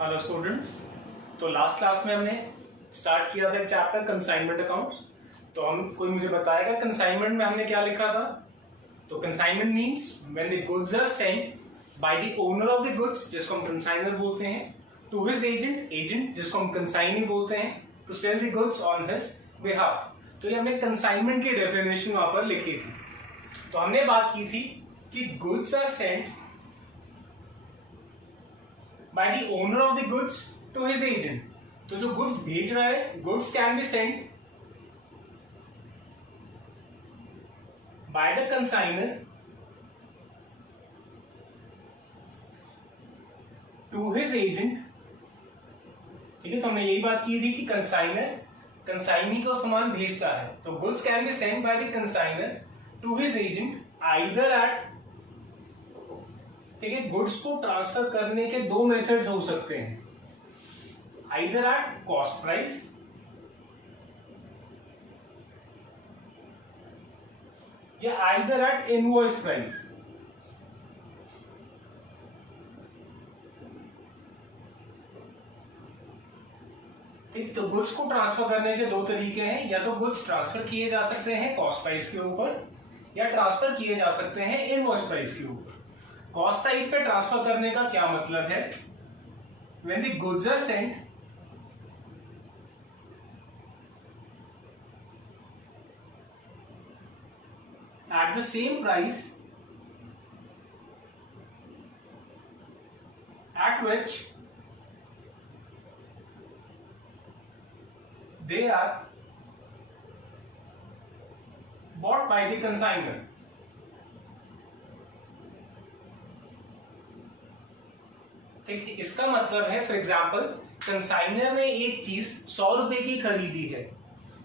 Hello students. तो last class में हमने स्टार्ट किया था चैप्टर कंसाइनमेंट अकाउंट। तो कोई मुझे बताएगा कंसाइनमेंट में हमने क्या लिखा था। तो consignment means when the goods are sent by the owner of the goods, जिसको हम कंसाइनर बोलते हैं, टू हिज एजेंट, एजेंट जिसको हम कंसाइनी बोलते हैं, to sell the goods on his behalf. तो ये हमने कंसाइनमेंट की डेफिनेशन वहां पर लिखी थी। तो हमने बात की थी कि goods are sent by the owner of the goods to his agent। तो जो गुड्स भेज रहा है, goods can be sent by the consignor to his agent। ठीक है, तो हमने यही बात की थी कि कंसाइनर कंसाइनी को सामान भेजता है। तो goods can be sent by the consignor to his agent either at, ठीक है, गुड्स को ट्रांसफर करने के दो मेथड्स हो सकते हैं, आइदर एट कॉस्ट प्राइस या आइदर एट इनवॉइस प्राइस। ठीक, तो गुड्स को ट्रांसफर करने के दो तरीके हैं, या तो गुड्स ट्रांसफर किए जा सकते हैं कॉस्ट प्राइस के ऊपर, या ट्रांसफर किए जा सकते हैं इनवॉइस प्राइस के ऊपर। कॉस्ट प्राइस पे ट्रांसफर करने का क्या मतलब है? When the goods are sent at the same price at which they are bought by the consignor। ठीक, इसका मतलब है फॉर एग्जाम्पल कंसाइनर ने एक चीज 100 रुपए की खरीदी है,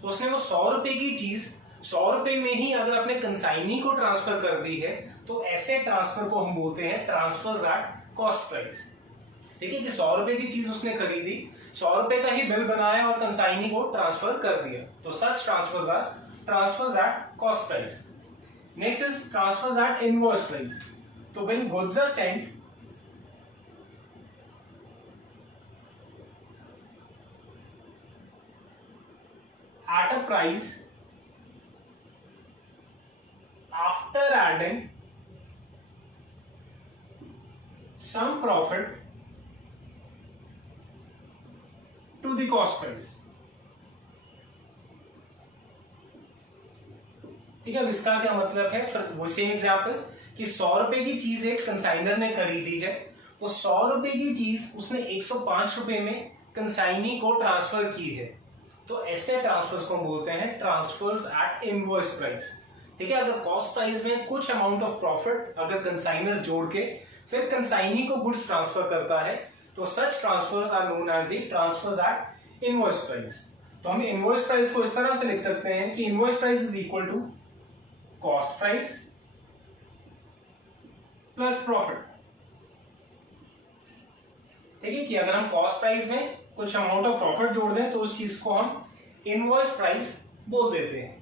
तो उसने वो 100 रुपए की चीज 100 रुपए में ही अगर अपने कंसाइनी को ट्रांसफर कर दी है, तो ऐसे ट्रांसफर को हम बोलते हैं ट्रांसफर्स एट कॉस्ट प्राइस। ठीक है, कि 100 रुपए की चीज उसने खरीदी, 100 रुपए का ही बिल बनाया और कंसाइनी को ट्रांसफर कर दिया, तो such transfers are transfers at cost price. Next is transfers at invoice price. तो when goods are sent at a price after adding some profit to the cost price। ठीक है, इसका क्या मतलब है? वो सेम एग्जाम्पल कि 100 रुपए की चीज एक कंसाइनर ने खरीदी है, वो 100 रुपए की चीज उसने 105 रुपए में कंसाइनी को ट्रांसफर की है, तो ऐसे ट्रांसफर्स को हम बोलते हैं ट्रांसफर्स एट इनवॉइस प्राइस। ठीक है, अगर कॉस्ट प्राइस में कुछ अमाउंट ऑफ प्रॉफिट अगर कंसाइनर जोड़ के फिर कंसाइनी को गुड्स ट्रांसफर करता है, तो such transfers are known as the transfers at invoice price. तो हम इनवॉइस प्राइस को इस तरह से लिख सकते हैं कि invoice price is equal to cost price plus profit. ठीक है, कि अगर हम कॉस्ट प्राइस में कुछ अमाउंट ऑफ प्रॉफिट जोड़ दें तो उस चीज को हम इनवॉइस प्राइस बोल देते हैं।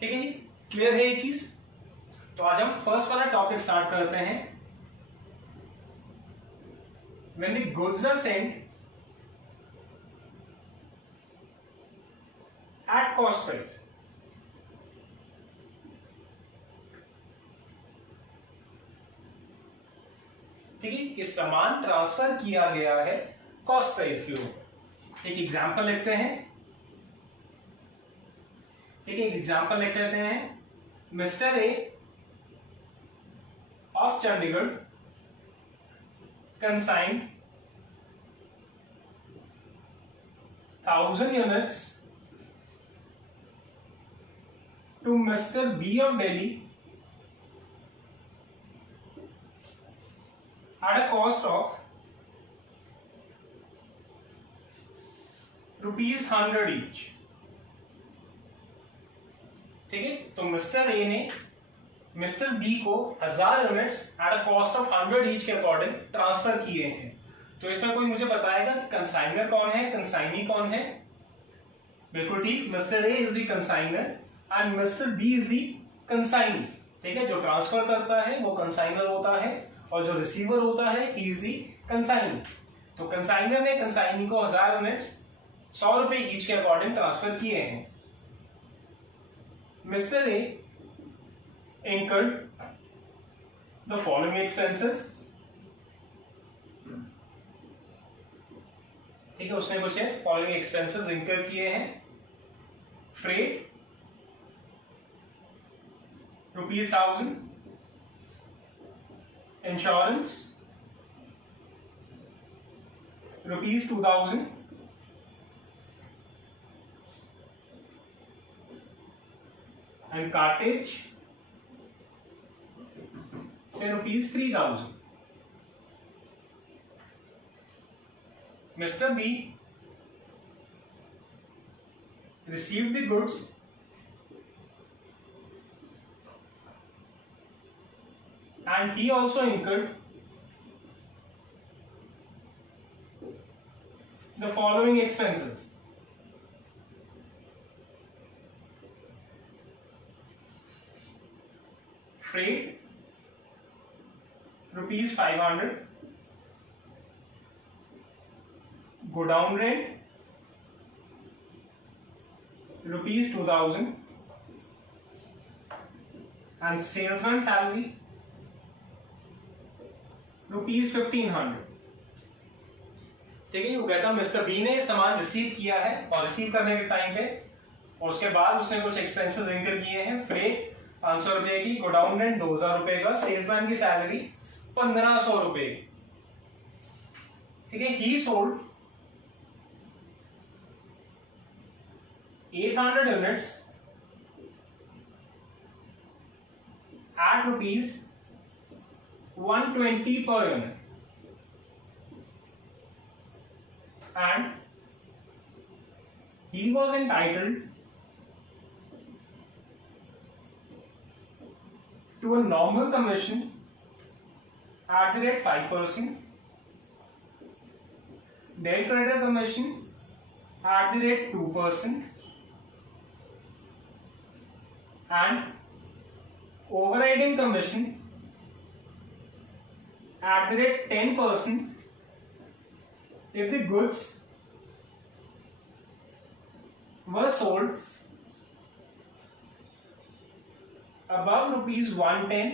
ठीक है जी, क्लियर है ये चीज? तो आज हम फर्स्ट वाला टॉपिक स्टार्ट करते हैं। When the goods are sent at cost price। ठीक है, कि सामान ट्रांसफर किया गया है कॉस्ट प्राइस के ऊपर। एक एग्जांपल लिखते हैं। ठीक है, एक एग्जांपल लिख लेते हैं। Mister A of Chandigarh consigned 1000 units to mister B of Delhi at a cost of ₹100 each। ठीक है, तो मिस्टर ए ने मिस्टर बी को 1000 units at a cost of 100 each के अकॉर्डिंग ट्रांसफर किए हैं। तो इसमें कोई मुझे बताएगा कि कंसाइनर कौन है, कंसाइनी कौन है? बिल्कुल ठीक, mister A is the consignor and mister B is the consignee. ठीक है, जो ट्रांसफर करता है वो कंसाइनर होता है और जो रिसीवर होता है ही इज दी कंसाइनर। तो कंसाइनर ने कंसाइनी को 1000 यूनिट्स 100 रुपए ईच के अकॉर्डिंग ट्रांसफर किए हैं. Mister A incurred the following expenses. ठीक है, उसने कुछ फॉलोइंग एक्सपेंसेस इंकर किए हैं. फ्रेट ₹1000, इंश्योरेंस ₹2000, एंड कार्टेज से ₹3000. Mr. B received the goods and he also incurred the following expenses. Freight ₹500, godown rent ₹2000, and salesman salary ₹1500. ठीक है, वो कहता मिस्टर बी ने सामान रिसीव किया है और रिसीव करने के टाइम पे और उसके बाद उसने कुछ एक्सपेंसेस इंकर किए हैं. फ्रेट 500 रुपए की, गोडाउन रेंट 2000 रुपए का, सेल्समैन की सैलरी 1500 रुपए. ठीक है, ही sold 800 units at ₹120 per unit, and he was entitled to a normal commission at the rate 5%, day trader commission at the rate 2%, and overriding commission at the rate 10% if the goods were sold above ₹110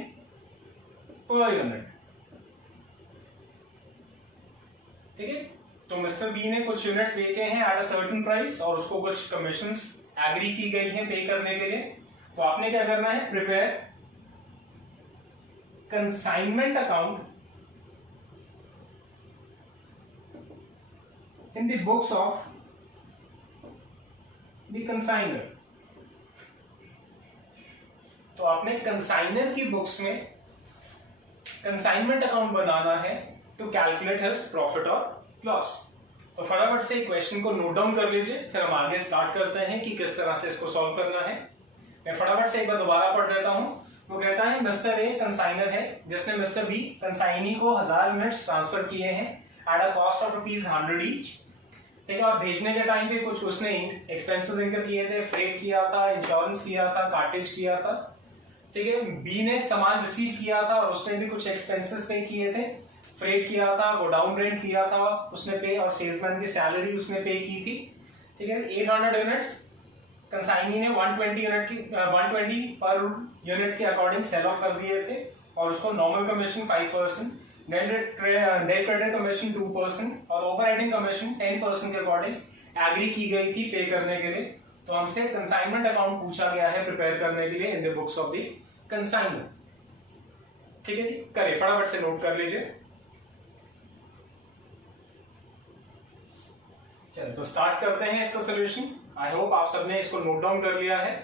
per unit. ठीक है, तो mister B ने कुछ units बेचे हैं at a certain price और उसको कुछ कमीशंस एग्री की गई हैं पे करने के लिए. तो आपने क्या करना है, prepare consignment account in the books of the consignor. तो आपने कंसाइनर की बुक्स में कंसाइनमेंट अकाउंट बनाना है टू कैलकुलेट हिज प्रॉफिट और लॉस. तो फटाफट से क्वेश्चन को नोट डाउन कर लीजिए, फिर हम आगे स्टार्ट करते हैं कि किस तरह से इसको सॉल्व करना है. मैं फटाफट से एक बार दोबारा पढ़ देता हूं. वो कहता है मिस्टर ए कंसाइनर है जिसने मिस्टर बी कंसाइनी को 1000 यूनिट्स ट्रांसफर किए हैं at a cost of ₹100 each. ठीक है, और भेजने के टाइम पे कुछ उसने एक्सपेंसेस इनकर किए थे, फ्रेट किया था, इंश्योरेंस किया था, कार्टेज किया था. ठीक है, बी ने सामान रिसीव किया था और उसने भी कुछ एक्सपेंसेस पे किए थे, फ्रेट किया था, गोडाउन रेंट किया था उसने पे, और सेल्समैन की सैलरी उसने पे की थी. ठीक है, 800 यूनिट्स कंसाइनी ने 120 पर यूनिट के अकॉर्डिंग सेल ऑफ कर दिए थे और उसको normal commission 5%, net credit commission 2% और ओवरराइडिंग कमीशन 10% के अकॉर्डिंग एग्री की गई थी पे करने के लिए. तो हमसे कंसाइनमेंट अकाउंट पूछा गया है प्रिपेयर करने के लिए in the books of the consignor. ठीक है जी, करें फटाफट से नोट कर लीजिए. चलो तो स्टार्ट करते हैं इसका सोल्यूशन. आई होप आप सबने इसको नोट डाउन कर लिया है.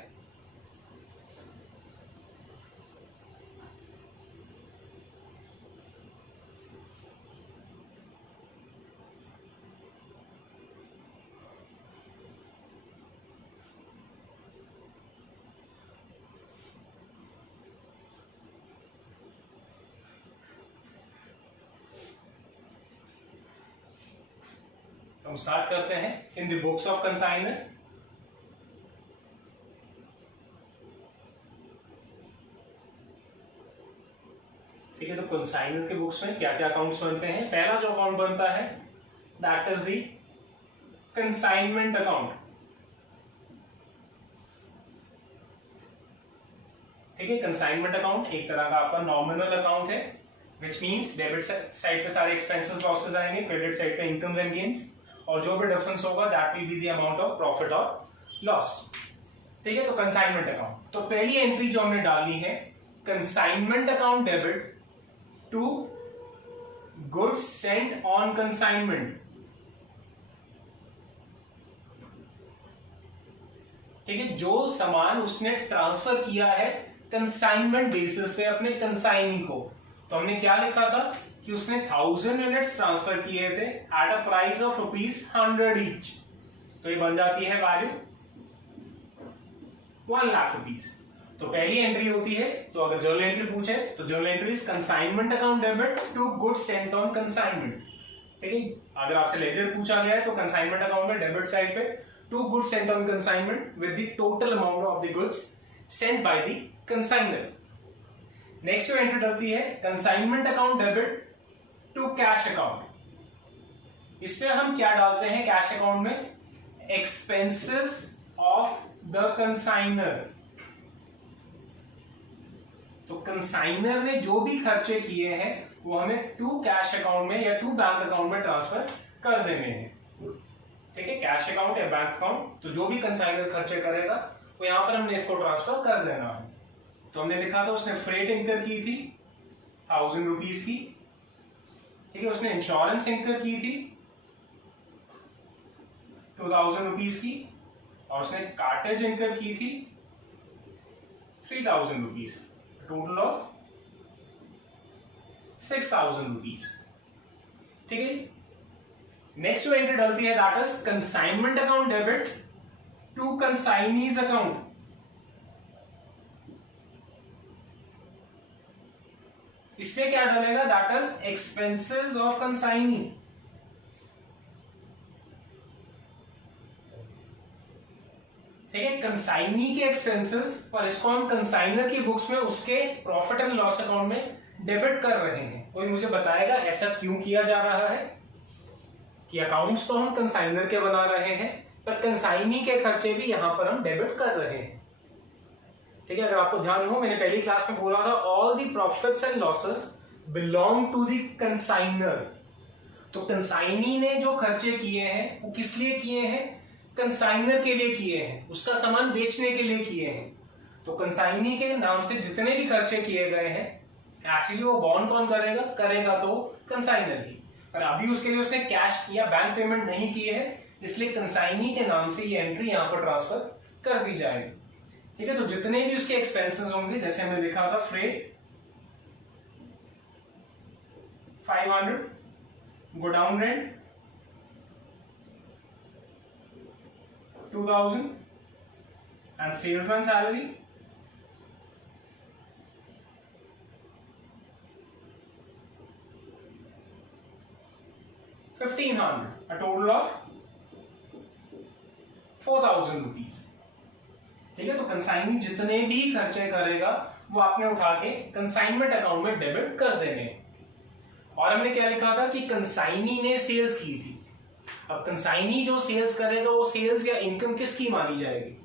तो हम स्टार्ट करते हैं in the books of consignor. ठीक है, तो कंसाइनर के बुक्स में क्या क्या अकाउंट्स बनते हैं. पहला जो अकाउंट बनता है that is the consignment account. ठीक है, कंसाइनमेंट अकाउंट एक तरह का आपका नॉमिनल अकाउंट है, विच मीन्स डेबिट साइड पे सारे एक्सपेंसेस लॉसेस आएंगे, क्रेडिट साइड पे इनकम्स एंड गेन्स, और जो भी डिफरेंस होगा that will be the amount of profit और लॉस। ठीक है, तो कंसाइनमेंट अकाउंट, तो पहली एंट्री जो हमने डाली है, consignment account debit to goods sent on consignment. ठीक है, जो सामान उसने ट्रांसफर किया है कंसाइनमेंट बेसिस पे अपने कंसाइनी को, तो हमने क्या लिखा था कि उसने 1000 यूनिट्स ट्रांसफर किए थे at a price of ₹100 each, तो ये बन जाती है वैल्यू 1 लाख रुपीज। तो पहली एंट्री होती है, तो अगर जर्नल एंट्री पूछे तो journal entry is consignment account debit to goods sent on consignment. ठीक है, अगर आपसे लेजर पूछा गया है तो कंसाइनमेंट अकाउंट में डेबिट साइड पे to goods sent on consignment with the total amount of the goods sent by the consignor. Next जो एंट्री डलती है, consignment account debit to cash account. इसमें हम क्या डालते हैं कैश अकाउंट में, एक्सपेंसेस ऑफ द कंसाइनर। तो कंसाइनर ने जो भी खर्चे किए हैं वो हमें टू कैश अकाउंट में या टू बैंक अकाउंट में ट्रांसफर कर देने हैं। ठीक है, कैश अकाउंट या बैंक अकाउंट, तो जो भी कंसाइनर खर्चे करेगा वो यहां पर हमने इसको ट्रांसफर कर देना है। तो हमने लिखा था उसने फ्रेट इंकर की थी 1000 रुपीज की। ठीक है, उसने इंश्योरेंस इंकर की थी 2000 रुपीज की, और उसने कार्टेज इंकर की थी 3000 रुपीज, टोटल ऑफ 6000 रुपीज। ठीक है, नेक्स्ट जो एंट्री डलती है that is consignment account debit to consignees account. इससे क्या डलेगा, that is expenses of consignee. ठीक है, कंसाइनी के एक्सपेंसेस, और इसको हम कंसाइनर की बुक्स में उसके प्रॉफिट एंड लॉस अकाउंट में डेबिट कर रहे हैं। कोई मुझे बताएगा ऐसा क्यों किया जा रहा है, कि अकाउंट्स तो हम कंसाइनर के बना रहे हैं पर कंसाइनी के खर्चे भी यहां पर हम डेबिट कर रहे हैं। ठीक है, अगर आपको ध्यान हो, मैंने पहली क्लास में बोला था all the profits and losses belong to the consignor. तो कंसाइनी ने जो खर्चे किए हैं वो किस लिए किए हैं, कंसाइनर के लिए किए हैं, उसका सामान बेचने के लिए किए हैं। तो कंसाइनी के नाम से जितने भी खर्चे किए गए हैं एक्चुअली वो बॉन्ड कौन करेगा तो कंसाइनर ही, पर अभी उसके लिए उसने कैश या बैंक पेमेंट नहीं की है, इसलिए कंसाइनी के नाम से ये एंट्री यहां पर ट्रांसफर कर दी जाएगी। ठीक है, तो जितने भी उसके एक्सपेंसेस होंगे, जैसे हमने लिखा था freight 500, godown rent 2000 and salesman salary 1500, a total of 4000 rupees. ठीक है, तो कंसाइनी जितने भी खर्चे करेगा वो आपने उठा के कंसाइनमेंट अकाउंट में डेबिट कर देने। और हमने क्या लिखा था कि कंसाइनी ने सेल्स की थी। अब कंसाइनी जो सेल्स करेगा वो सेल्स या इनकम किसकी मानी जाएगी,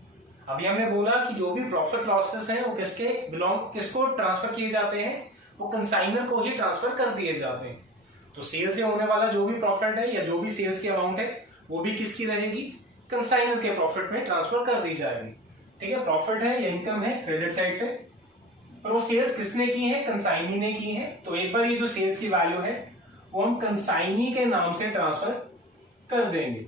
अभी हमने बोला कि जो भी प्रॉफिट लॉसेस हैं वो किसको ट्रांसफर किए जाते हैं, वो कंसाइनर को ही ट्रांसफर कर दिए जाते हैं। तो सेल्स से होने वाला जो भी प्रॉफिट है या जो भी सेल्स की अमाउंट है वो भी किसकी रहेगी, कंसाइनर के प्रॉफिट में ट्रांसफर कर दी जाएगी। ठीक है, प्रॉफिट है या इनकम है क्रेडिट साइड पे, पर वो सेल्स किसने की है, कंसाइनी ने की है। तो एक बार ये जो सेल्स की वैल्यू है वो हम कंसाइनी के नाम से ट्रांसफर कर देंगे।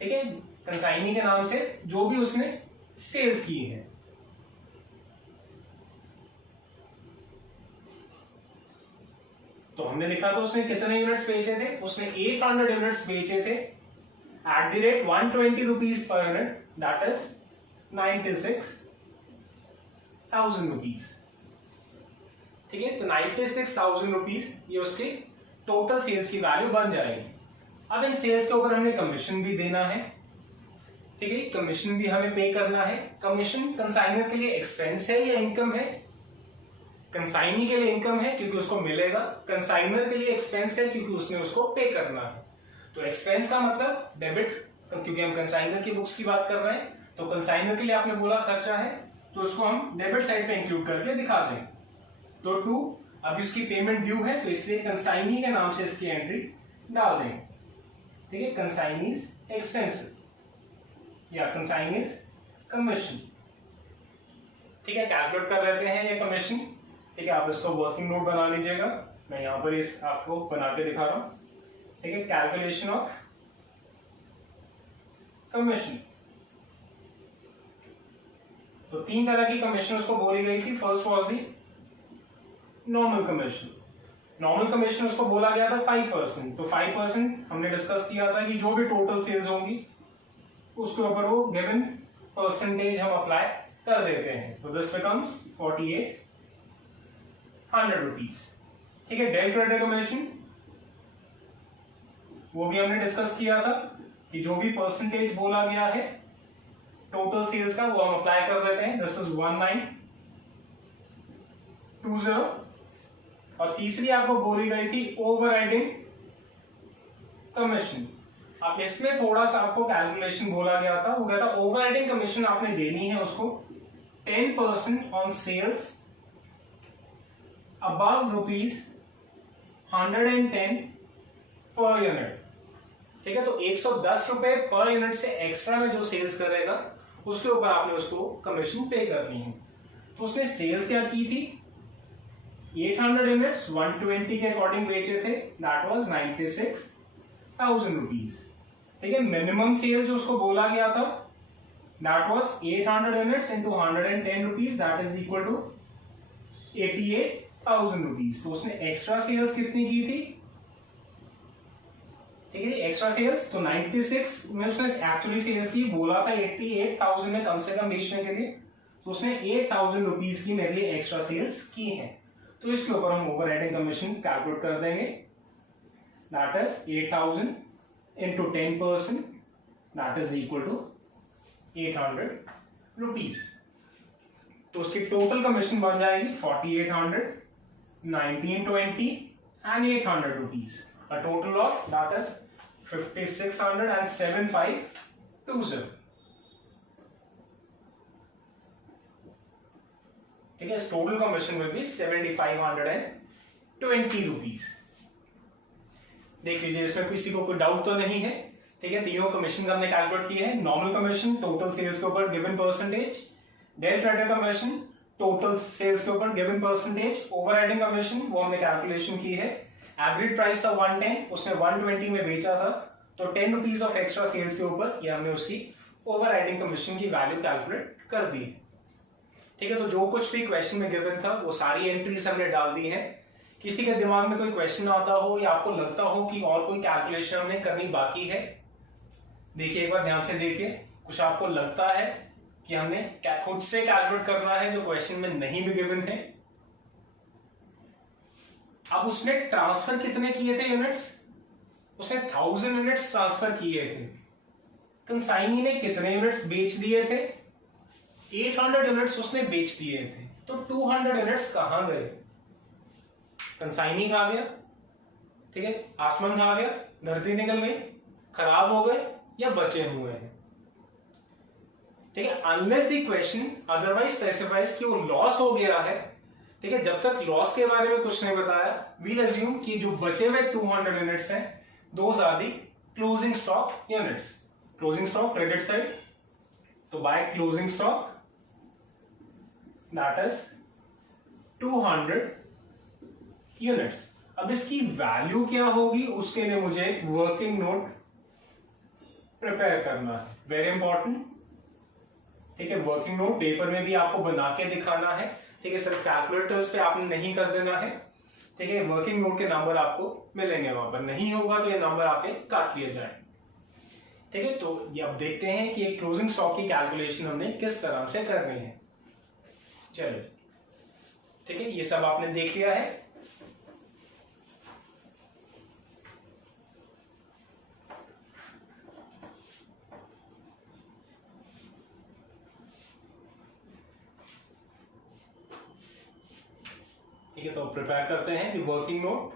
ठीक है, कंसाइनी के नाम से जो भी उसने सेल्स की है। तो हमने लिखा था उसने कितने यूनिट्स बेचे थे, उसने 800 यूनिट्स बेचे थे at the rate 120 rupees per unit, that is 96,000 rupees. ठीक है, तो 96,000 रुपीज ये उसके टोटल सेल्स की वैल्यू बन जाएगी। अब इन सेल्स के ऊपर हमने कमीशन भी देना है। ठीक है, कमीशन भी हमें पे करना है। कमीशन कंसाइनर के लिए एक्सपेंस है या इनकम है, कंसाइनी के लिए इनकम है क्योंकि उसको मिलेगा, कंसाइनर के लिए एक्सपेंस है क्योंकि उसने उसको पे करना है। तो एक्सपेंस का मतलब डेबिट, क्योंकि हम कंसाइनर की बुक्स की बात कर रहे हैं, तो कंसाइनर के लिए आपने बोला खर्चा है, तो उसको हम डेबिट साइड पे इंक्लूड करके दिखा दें। तो 2, अब इसकी पेमेंट ड्यू है, तो इसलिए कंसाइनी के नाम से इसकी एंट्री डाल देंगे। ठीक है, कंसाइनीज एक्सपेंसेस या कंसाइनीज कमीशन। ठीक है, कैलकुलेट कर लेते हैं ये कमीशन। ठीक है, आप इसको वर्किंग नोट बना लीजिएगा, मैं यहां पर इस आपको बना के दिखा रहा हूं। ठीक है, कैलकुलेशन ऑफ कमीशन। तो 3 तरह की कमीशन उसको बोली गई थी। First was the normal commission. Normal commission उसको बोला गया था 5%। तो 5% हमने डिस्कस किया था कि जो भी टोटल सेल्स होंगी उसके ऊपर वो गिवन परसेंटेज हम अप्लाई कर देते हैं। तो दिस बिकम्स 4800 रुपीज। ठीक है, डेल क्रेडिट कमीशन वो भी हमने डिस्कस किया था कि जो भी परसेंटेज बोला गया है टोटल सेल्स का वो हम अप्लाई कर देते हैं। This is 1920। और तीसरी आपको बोली गई थी ओवरराइडिंग कमीशन। अब इसमें थोड़ा सा आपको कैलकुलेशन बोला गया था, वो कहता ओवरराइडिंग कमीशन आपने देनी है उसको 10% on sales above ₹110 per unit. ठीक है, तो 110 रुपए पर यूनिट से एक्स्ट्रा में जो सेल्स करेगा उसके ऊपर आपने उसको कमीशन पे करनी है। तो उसने सेल्स क्या की थी, 800 यूनिट्स 120 के अकॉर्डिंग बेचे थे, दैट वाज 96,000 रुपीज। ठीक है, मिनिमम सेल जो उसको बोला गया था that was 800 units into 110 rupees, that is equal to 88,000 rupees. तो उसने एक्स्ट्रा सेल्स कितनी की थी, ठीक है, एक्स्ट्रा सेल्स तो 96 में उसने एक्चुअली सेल्स की, बोला था 88,000 में कम से कम बेचने के लिए, तो उसने 8,000 रुपीज की मेरे लिए एक्स्ट्रा सेल्स की है। तो इसके ऊपर हम ओवरराइडिंग कमीशन कैलकुलेट कर देंगे, that is 8,000 into 10%, that is equal to 800 rupees. तो उसकी टोटल कमीशन बन जाएगी 4800, 1920 and 800 rupees, a total of that is 5600 and 7520। ठीक है, total commission will be 7520 rupees. देख लीजिए, इसमें किसी को कोई डाउट तो नहीं है। ठीक है, तीनों कमीशन हमने कैलकुलेट किए हैं। नॉर्मल कमीशन टोटल सेल्स के ऊपर given percentage, del credere commission total sales के ऊपर गिवन परसेंटेज, ओवरराइडिंग कमीशन वो हमने कैलकुलेशन की है। एवरेज प्राइस था 110, उसने 120 में बेचा था, तो 10 रुपीज ऑफ एक्स्ट्रा सेल्स के ऊपर ये हमने उसकी ओवरराइडिंग कमीशन की वैल्यू कैलकुलेट कर दी। ठीक है, तो जो कुछ भी क्वेश्चन में गिवन था वो सारी एंट्रीज हमने डाल दी है। किसी के दिमाग में कोई क्वेश्चन आता हो या आपको लगता हो कि और कोई कैलकुलेशन हमने करनी बाकी है, देखिए एक बार ध्यान से देखिए, कुछ आपको लगता है कि हमने खुद से कैलकुलेट करना है जो क्वेश्चन में नहीं भी गिवन है। अब उसने ट्रांसफर कितने किए थे यूनिट्स, उसने 1000 यूनिट्स ट्रांसफर किए थे। कंसाइनी ने कितने यूनिट्स बेच दिए थे, 800 यूनिट्स उसने बेच दिए थे। तो 200 यूनिट्स कहां गए, कंसाइनी खा गया, ठीक है, आसमान खा गया, धरती निकल गई, खराब हो गए या बचे हुए हैं। ठीक है, unless the question otherwise specifies कि वो लॉस हो गया है। ठीक है, जब तक लॉस के बारे में कुछ नहीं बताया, वील अज्यूम कि जो बचे हुए 200 यूनिट्स हैं those are the closing stock units. Closing stock credit side, तो by closing stock that is 200 units. अब इसकी वैल्यू क्या होगी उसके लिए मुझे एक वर्किंग नोट प्रिपेयर करना है, वेरी इंपॉर्टेंट। ठीक है, वर्किंग नोट पेपर में भी आपको बना के दिखाना है। ठीक है, सिर्फ कैलकुलेटर्स पे आपने नहीं कर देना है। ठीक है, वर्किंग नोट के नंबर आपको मिलेंगे वहां पर, नहीं होगा तो ये नंबर आपके काट लिए जाए। ठीक है, तो ये अब देखते हैं कि एक क्लोजिंग स्टॉक की कैलकुलेशन हमने किस तरह से करनी है। चलिए, ठीक है, ये सब आपने देख लिया है। ठीक है, तो प्रिपेयर करते हैं the working note,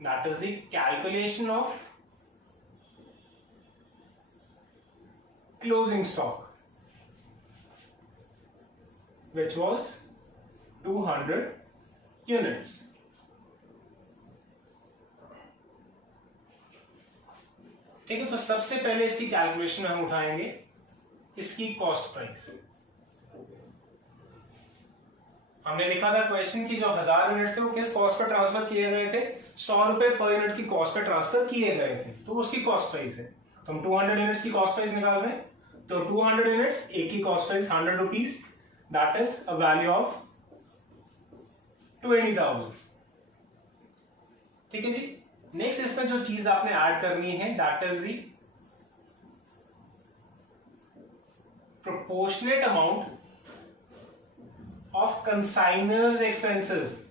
that is the calculation of closing stock which was 200 units. ठीक है, तो सबसे पहले इसकी कैलकुलेशन में हम उठाएंगे इसकी कॉस्ट प्राइस। हमने लिखा था क्वेश्चन की जो 1000 यूनिट्स थे वो किस कॉस्ट पर ट्रांसफर किए गए थे, 100 रुपए पर यूनिट की कॉस्ट पर ट्रांसफर किए गए थे, तो उसकी कॉस्ट प्राइस है। तो हम 200 यूनिट्स की कॉस्ट प्राइस निकाल रहे हैं, तो 200 यूनिट्स, एक की cost price 100 rupees, that is a value of 20,000। ठीक है जी। नेक्स्ट इसमें जो चीज आपने ऐड करनी है that is the proportionate amount of consignors expenses.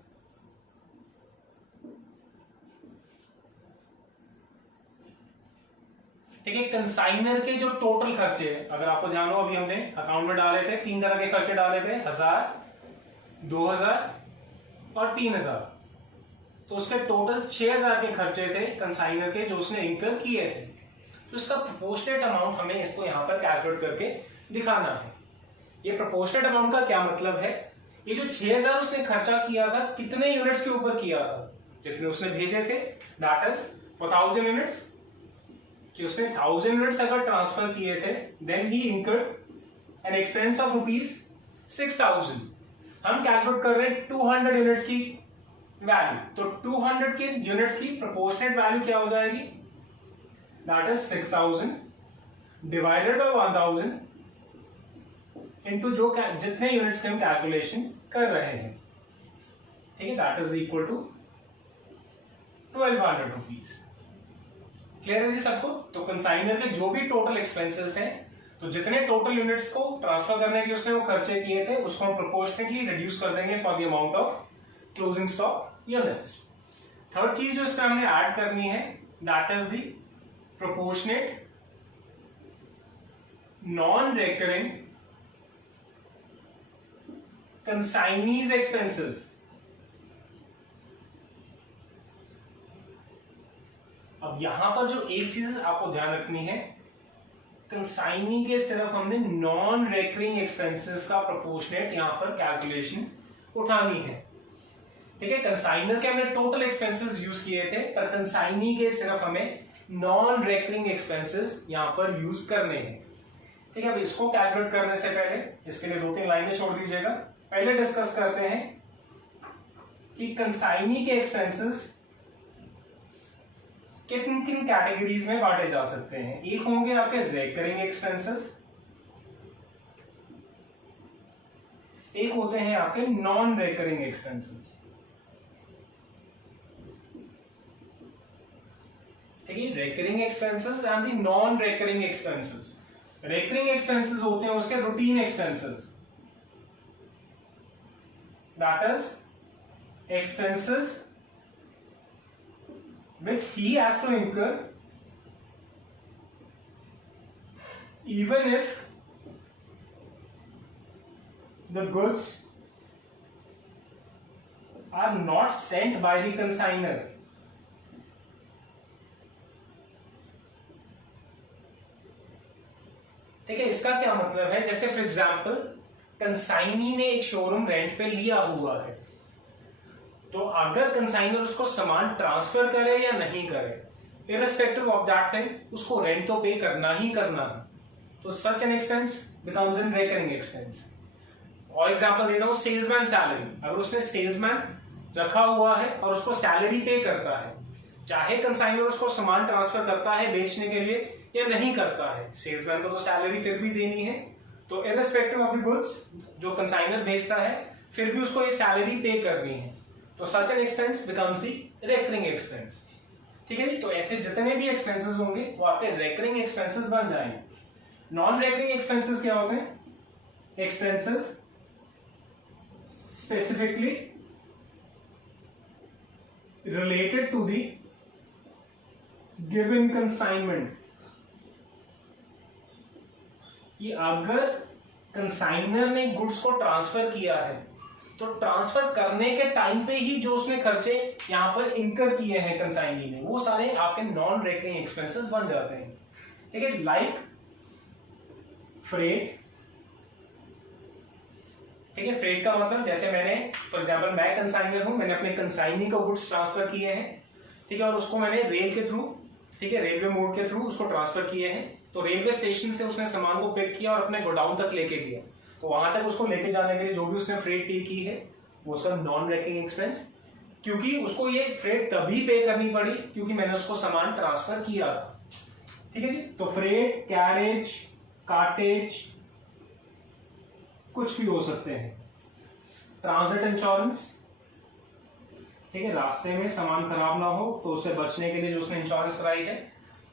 ठीक है, कंसाइनर के जो टोटल खर्चे, अगर आपको ध्यान हो, अभी हमने अकाउंट में डाले थे, 3 तरह के खर्चे डाले थे, 1000, 2000 और 3000। तो उसके टोटल 6000 के खर्चे थे कंसाइनर के जो उसने इंकर किए थे। तो इसका प्रोपोर्शनेट अमाउंट हमें इसको यहां पर कैलकुलेट करके दिखाना है। ये प्रोपोर्शनेट अमाउंट का क्या मतलब है, ये जो 6000 उसने खर्चा किया था कितने यूनिट्स के ऊपर किया था, जितने उसने भेजे थे, दैट इज 1000 यूनिट्स। कि उसने 1000 यूनिट्स अगर ट्रांसफर किए थे, then he incurred an expense of ₹6000। हम कैलकुलेट कर रहे हैं 200 यूनिट्स की वैल्यू, तो 200 के यूनिट्स की प्रोपोर्शनेट वैल्यू क्या हो जाएगी, that is 6000 divided by 1000 into जो जितने यूनिट्स से हम कैलकुलेशन कर रहे हैं। ठीक है, that is equal to 1200 rupees. Clear है जी सबको। तो कंसाइनर के जो भी टोटल एक्सपेंसेस हैं, तो जितने टोटल यूनिट्स को ट्रांसफर करने के लिए उसने वो खर्चे किए थे, उसको हम प्रोपोर्शनेटली रिड्यूस कर देंगे for the amount of closing stock units. Third चीज जो इसमें हमने ऐड करनी है that is the proportionate non recurring consignees expenses. अब यहां पर जो एक चीज आपको ध्यान रखनी है, कंसाइनी के सिर्फ हमने नॉन रेकरिंग एक्सपेंसेस का प्रोपोर्शनेट यहां पर कैलकुलेशन उठानी है। ठीक है, कंसाइनर के हमने टोटल एक्सपेंसेस यूज किए थे, पर कंसाइनी के सिर्फ हमें नॉन रेकरिंग एक्सपेंसेस यहां पर यूज करने हैं। ठीक है, अब इसको कैलकुलेट करने से पहले इसके लिए 2-3 लाइनें छोड़ दीजिएगा। पहले डिस्कस करते हैं कि कंसाइनी के एक्सपेंसेस किन किन कैटेगरीज में बांटे जा सकते हैं। एक होंगे आपके रेकरिंग एक्सपेंसेस, एक होते हैं आपके नॉन रेकरिंग एक्सपेंसेस। ठीक है, recurring expenses and the non recurring expenses. Recurring expenses होते हैं उसके routine expenses, that is expenses which he has to incur even if the goods are not sent by the consignor। ठीक है, इसका क्या मतलब है, जैसे फॉर एग्जांपल कंसाइनी ने एक शोरूम रेंट पे लिया हुआ है, तो अगर कंसाइनर उसको सामान ट्रांसफर करे या नहीं करे, इररिस्पेक्टिव ऑफ दैट थिंग, उसको रेंट तो पे करना ही करना है। तो such an expense becomes N recurring expense. और एग्जांपल देता हूं, सेल्समैन सैलरी, अगर उसने सेल्समैन रखा हुआ है और उसको सैलरी पे करता है, चाहे कंसाइनर उसको सामान ट्रांसफर करता है बेचने के लिए या नहीं करता है, सेल्समैन को तो सैलरी फिर भी देनी है। तो इररिस्पेक्टिव ऑफ द गुड्स जो कंसाइनर भेजता है, फिर भी उसको ये सैलरी पे करनी है। तो such an expense becomes the recurring expense. ठीक है जी, तो ऐसे जितने भी एक्सपेंसेस होंगे वो आपके रेकरिंग एक्सपेंसेस बन जाएंगे। नॉन रेकरिंग एक्सपेंसेस क्या होते हैं, expenses specifically related to the given consignment. कि अगर कंसाइनर ने गुड्स को ट्रांसफर किया है, तो ट्रांसफर करने के टाइम पे ही जो उसने खर्चे यहां पर इंकर किए हैं कंसाइनी ने, वो सारे आपके नॉन रेकरिंग एक्सपेंसेस बन जाते हैं। ठीक है, लाइक फ्रेट, ठीक है। फ्रेट का मतलब जैसे मैंने फॉर एग्जांपल मैं कंसाइनर हूं, मैंने अपने कंसाइनी को गुड्स ट्रांसफर किए हैं, ठीक है, और उसको मैंने रेल के थ्रू, ठीक है, रेलवे मोड के थ्रू उसको ट्रांसफर किए हैं। तो रेलवे स्टेशन से उसने सामान को पिक किया और अपने गोडाउन तक लेके गया, तो वहां तक उसको लेके जाने के लिए जो भी उसने फ्रेट पे की है वो सब नॉन रेकरिंग एक्सपेंस, क्योंकि उसको ये फ्रेट तभी पे करनी पड़ी क्योंकि मैंने उसको सामान ट्रांसफर किया था, ठीक है जी। तो फ्रेट, कैरेज, कार्टेज कुछ भी हो सकते हैं। ट्रांजिट इंश्योरेंस, ठीक है, रास्ते में सामान खराब ना हो तो उससे बचने के लिए जो उसने इंश्योरेंस कराई है,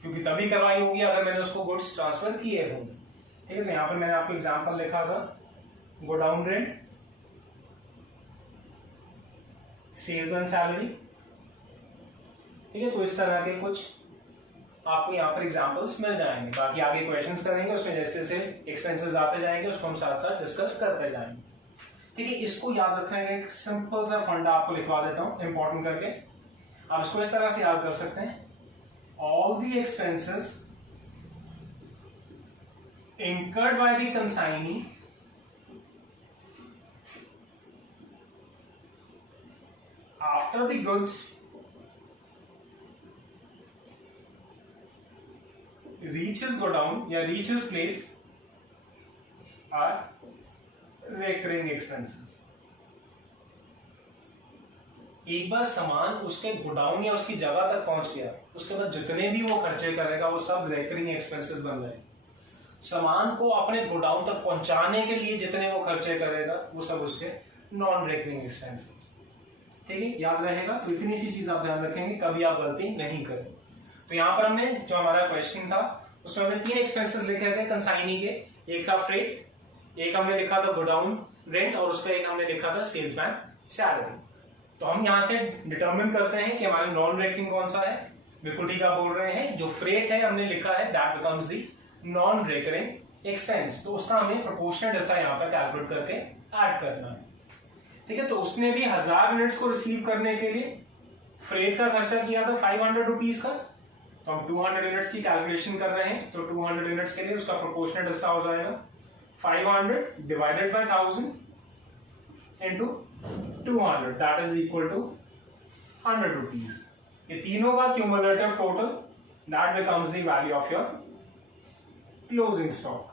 क्योंकि तभी करवाई होगी अगर मैंने उसको गुड्स ट्रांसफर किए होंगे, ठीक है। तो यहां पर मैंने आपको एग्जांपल लिखा था गोडाउन रेंट, सेल्समैन सैलरी, ठीक है। तो इस तरह के कुछ आपको यहाँ पर एग्जांपल्स मिल जाएंगे। बाकी आगे क्वेश्चंस करेंगे, उसमें जैसे जैसे एक्सपेंसेस आते जाएंगे उसको हम साथ साथ डिस्कस करते जाएंगे, ठीक है। इसको याद रखना है, एक सिंपल सा फंडा आपको लिखवा देता हूं इंपॉर्टेंट करके। आप इसको इस तरह से याद कर सकते हैं, all the expenses incurred by the consignee after the goods reaches godown या reaches place are recurring expenses। एक बार सामान उसके गोडाउन या उसकी जगह तक पहुंच गया, उसके बाद जितने भी वो खर्चे करेगा वो सब रेकरिंग एक्सपेंसेस बन गए। सामान को अपने गोडाउन तक पहुंचाने के लिए जितने वो खर्चे करेगा वो सब उसके नॉन रेकरिंग एक्सपेंसेस, ठीक है, याद रहेगा। तो इतनी सी चीज आप ध्यान रखेंगे, कभी आप गलती नहीं करें। तो यहाँ पर हमने जो हमारा क्वेश्चन था उसमें हमने 3 एक्सपेंसेस लिखे थे कंसाइनी के, एक था फ्रेट, एक हमने लिखा था गोडाउन रेंट और उसका एक हमने लिखा था सेल्समैन सैलरी। तो हम यहाँ से डिटरमिन करते हैं कि हमारे नॉन रेकरिंग कौन सा है, बिल्कुल ठीक आप बोल रहे हैं। जो फ्रेट है हमने लिखा है that becomes the non recurring expense, तो उसका हमें प्रोपोर्शनल हिस्सा यहाँ पर कैलकुलेट करके ऐड करना है, ठीक है। तो उसने भी 1000 यूनिट्स को रिसीव करने के लिए फ्रेट का खर्चा किया था 500 रुपीज का, तो हम 200 यूनिट्स की कैलकुलेशन कर रहे हैं, तो 200 यूनिट्स के लिए उसका प्रोपोर्शनल हिस्सा हो जाएगा 500 divided by 1000 into 200 that is equal to 100 rupees. ये तीनों का cumulative total that becomes the value of your closing stock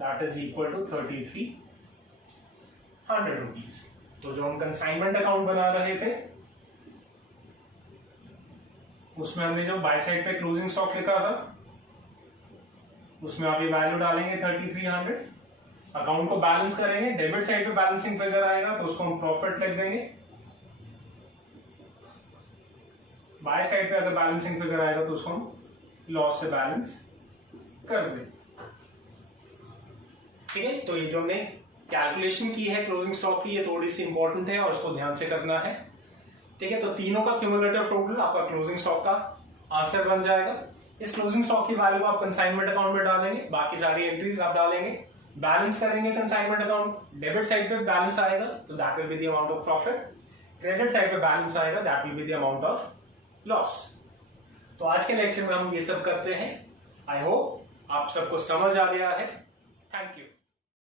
that is equal to 3300 rupees. तो जो हम कंसाइनमेंट अकाउंट बना रहे थे उसमें हमने जो बाय साइड पे क्लोजिंग स्टॉक लिखा था उसमें आप ये वैल्यू डालेंगे 3300, अकाउंट को बैलेंस करेंगे, डेबिट साइड पे बैलेंसिंग फिगर आएगा तो उसको हम प्रॉफिट लिख देंगे, बाय साइड पे अगर बैलेंसिंग फिगर आएगा तो उसको हम लॉस से बैलेंस कर देंगे, ठीक है। तो ये जो हमने कैलकुलेशन की है क्लोजिंग स्टॉक की, ये थोड़ी सी इंपॉर्टेंट है और उसको ध्यान से करना है, ठीक है। तो तीनों का क्यूमुलेटिव टोटल आपका क्लोजिंग स्टॉक का आंसर बन जाएगा। इस क्लोजिंग स्टॉक की वैल्यू आप कंसाइनमेंट अकाउंट में डालेंगे, बाकी सारी एंट्रीज आप डालेंगे, बैलेंस करेंगे कंसाइनमेंट अकाउंट, डेबिट साइड पे बैलेंस आएगा तो that will be the amount of profit, credit side पे बैलेंस आएगा that will be the amount of loss. तो आज के लेक्चर में हम ये सब करते हैं। आई होप आप सबको समझ आ गया है। Thank you.